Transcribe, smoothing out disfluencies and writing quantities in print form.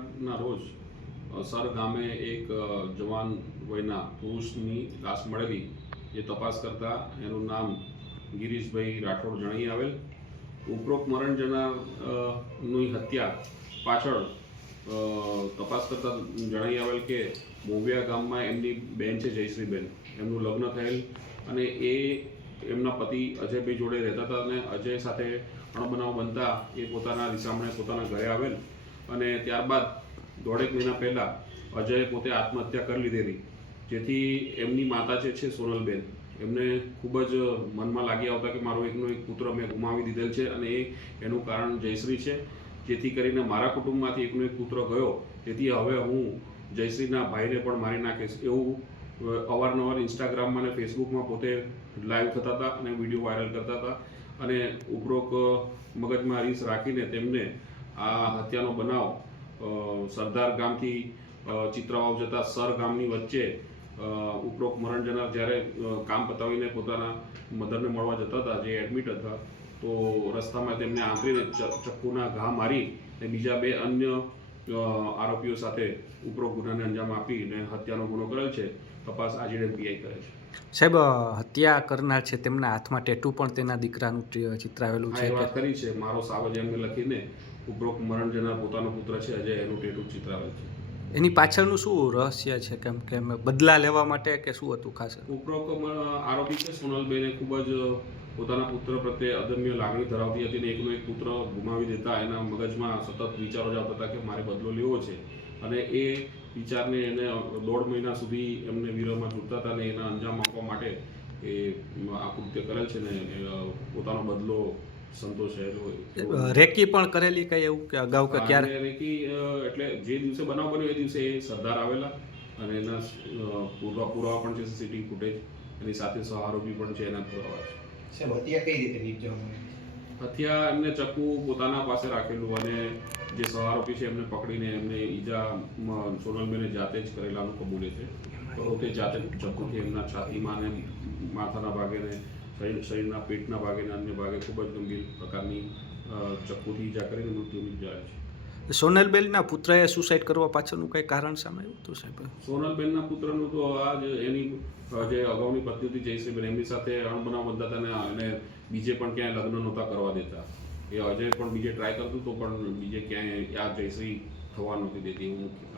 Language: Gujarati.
રવિવારના રોજ સર ગામે એક જવાન વયના પુરુષની લાશ મળેલી, જે તપાસ કરતા એનું નામ ગિરીશભાઈ રાઠોડ જણાઈ આવેલ. ઉપરોક્ત મરણ જનારની હત્યા પાછળ તપાસ કરતા જણાઈ આવેલ કે મોવિયા ગામમાં એમની બેન છે જયશ્રીબેન, એમનું લગ્ન થયેલ અને એ એમના પતિ અજયભાઈ જોડે રહેતા હતા અને અજય સાથે અણબનાવ બનતા એ પોતાના રીસામણે પોતાના ઘરે આવેલ અને ત્યારબાદ 1.5 મહિના પહેલાં અજયે પોતે આત્મહત્યા કરી લીધેલી, જેથી એમની માતા છે સોનલબેન, એમને ખૂબ જ મનમાં લાગી આવતા કે મારો એકનો એક પુત્ર મેં ગુમાવી દીધેલ છે અને એનું કારણ જયશ્રી છે, જેથી કરીને મારા કુટુંબમાંથી એકનો એક પુત્ર ગયો, તેથી હવે હું જયશ્રીના ભાઈને પણ મારી નાખીશ એવું અવારનવાર ઇન્સ્ટાગ્રામમાં અને ફેસબુકમાં પોતે લાઈવ થતા હતા અને વિડીયો વાયરલ કરતા હતા. અને ઉપરોક્ત મગજમાં રીસ રાખીને તેમને આ હત્યાનો બનાવ સરદાર ગામથી ચિત્રાવાવ જતા સર ગામની વચ્ચે ઉપરોક્ત મરણ જનાર જ્યારે કામ પતાવીને પોતાના મધરને મળવા જતા હતા, જે એડમિટ હતા, તો રસ્તામાં તેમને આંતરીને ચક્કુના ઘા મારી અને બીજા 2 અન્ય આરોપીઓ સાથે ઉપરોક્ત ગુનાને અંજામ આપીને હત્યાનો ગુનો કરેલ છે. તપાસ આજીડેમ પીઆઈ કરે છે. સાહેબ, હત્યા કરનાર છે તેમના હાથમાં ટેટુ પણ તેના દીકરાનું ચિત્રાવેલું છે. વાત કરી છે, મારો સાવજ એમને લખીને ઉપરોક્ત મરણ જનાર પોતાનો પુત્ર છે અજય, એનું ટેટુ ચિત્રાવેલ છે. એની પાછળનું શું રહસ્ય છે? કેમ કે બદલા લેવા માટે કે શું હતું ખાસ? ઉપરોક્ત આરોપી છે સોનલબેને ખૂબ જ પોતાના પુત્ર પ્રત્યે અદમ્ય લાગણી ધરાવતી હતી અને એકનો એક પુત્ર ગુમાવી દેતા એના મગજમાં સતત વિચારો જ આવતા હતા કે મારે બદલો લેવો છે અને એ વિચારને એને 1.5 મહિના સુધી એમને વિરોધમાં છૂટતા હતા અને એના અંજામ આપવા માટે એ આ કૃત્ય કરેલ છે ને પોતાનો બદલો સંતોષેલો. રેકી પણ કરેલી કઈ એવું કે અગાઉ કે ક્યારે? રેકી એટલે જે દિવસે બનાવ બન્યો એ દિવસે એ સરદાર આવેલા અને એના પુરાવા પણ છે, સીસીટીવી ફૂટેજ, એની સાથે સહારોપી પણ છે, એના પુરાવા છે. હત્યા કઈ રીતે નિપજાવવાની? હત્યા એમને ચક્કુ પોતાના પાસે રાખેલું અને જે સહારોપી છે એમને પકડીને એમને ઈજા સોનલબેને જાતે જ કરેલાનું કબૂલે છે. તો તે જાતે ચક્કુથી એમના છાતીમાં અને માથાના ભાગે ને શરીરના પેટના ભાગે ને અન્ય ભાગે ખૂબ જ ગંભીર પ્રકારની ચક્કુથી ઈજા કરીને મૃત્યુ નિપજાવે છે. સોનલબેનના પુત્રએ સુસાઇડ કરવા પાછળનું કંઈ કારણ સામે આવ્યું હતું સાહેબ? સોનલબેનના પુત્રનું તો આ જ એની જે અગાઉની પત્ની હતી જયશ્રીબેન, એમની સાથે અણબનાવ બનતા હતા અને બીજે પણ ક્યાંય લગ્ન નહોતા કરવા દેતા. એ અજય પણ બીજે ટ્રાય કરતું તો પણ બીજે ક્યાંય આ જયશ્રી થવા નહોતી દેતી એવું મુખ્ય